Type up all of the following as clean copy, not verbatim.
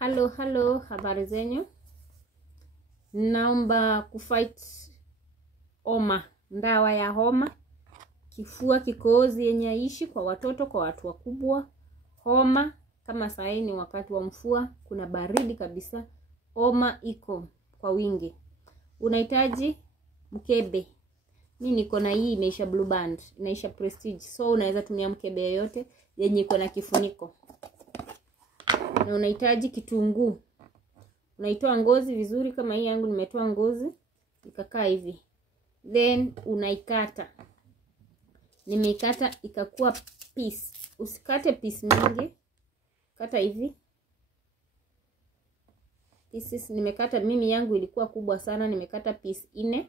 Hello, habari zenyu. Naomba kufight homa, ndawa ya homa, kifua kikohozi yenye haishi kwa watoto, kwa watu wakubwa. Homa kama saa hii ni wakati wa mvua, kuna baridi kabisa, homa iko kwa wingi. Unahitaji mkebe. Mimi niko na hii inaisha Blue Band, inaisha Prestige. So unaweza tumia mkebe yote yenye iko na kifuniko. Na unahitaji kitunguu. Unaitoa ngozi vizuri kama hii yangu nimetoa ngozi ikakaa hivi. Then unaikata. Nimeikata ikakuwa piece. Usikate piece mingi. Kata hivi. Pieces nimekata, mimi yangu ilikuwa kubwa sana, nimekata piece 4.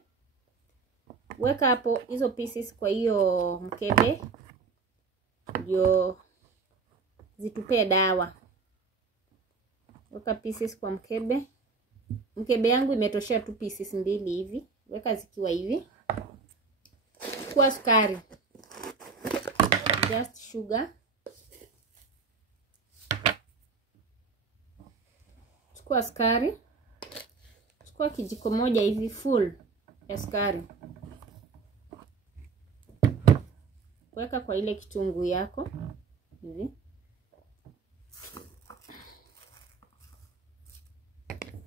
Weka hapo hizo pieces kwa hiyo mkebe ndio zitupe dawa. Weka pieces kwa mkebe. Mkebe yangu imetoshea tu pieces 2 hivi. Weka zikiwa hivi. Chukua sukari. Just sugar. Chukua sukari. Chukua kijiko moja hivi full ya sukari. Weka kwa ile kitunguu yako hivi.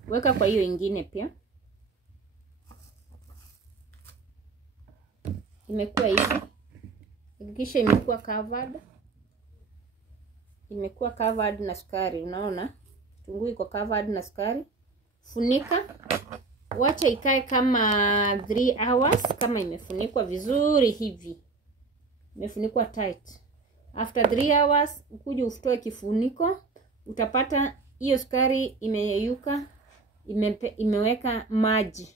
Weka kwa hiyo ingine pia. Imekuwa hivi. Hakikisha imekuwa covered. Imekuwa covered na sukari, unaona? Kitunguu iko covered na sukari. Funika. Wacha ikae kama 3 hours kama imefunikwa vizuri hivi. Imefunikwa tight. After 3 hours ukuje ufutoe kifuniko, utapata hiyo sukari imeyeyuka, imeweka maji.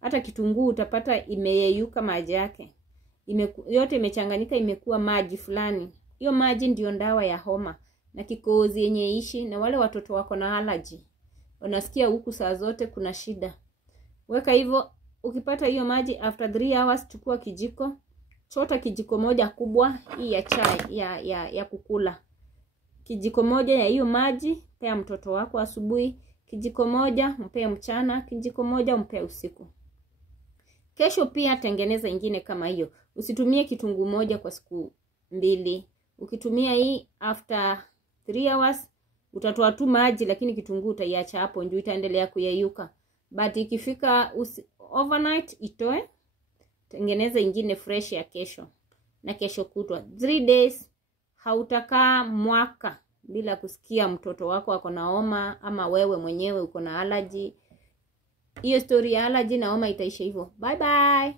Hata kitunguu utapata imeyeyuka maji yake. Yote imechanganyika, imekuwa maji fulani. Hiyo maji ndio ndawa ya homa na kikohozi yenye ishi, na wale watoto wako na allergy wanasikia huku saa zote kuna shida. Weka hivyo. Ukipata hiyo maji after 3 hours, chukua kijiko, chota kijiko moja kubwa hii ya chai ya kukula. Kijiko moja ya hiyo maji pea mtoto wako asubuhi, kijiko moja mpe mchana, kijiko moja mpe usiku. Kesho pia tengeneza ingine kama hiyo. Usitumie kitunguu moja kwa siku 2. Ukitumia hii after 3 hours utatoa tu maji, lakini kitunguu utaiacha hapo ndio itaendelea kuyeyuka. But ikifika overnight itoe, tengeneza ingine fresh ya kesho na kesho kutwa. 3 days hautakaa mwaka bila kusikia mtoto wako ako na homa ama wewe mwenyewe uko na allergy. Hiyo story ya allergy na homa itaisha hivyo. Bye bye.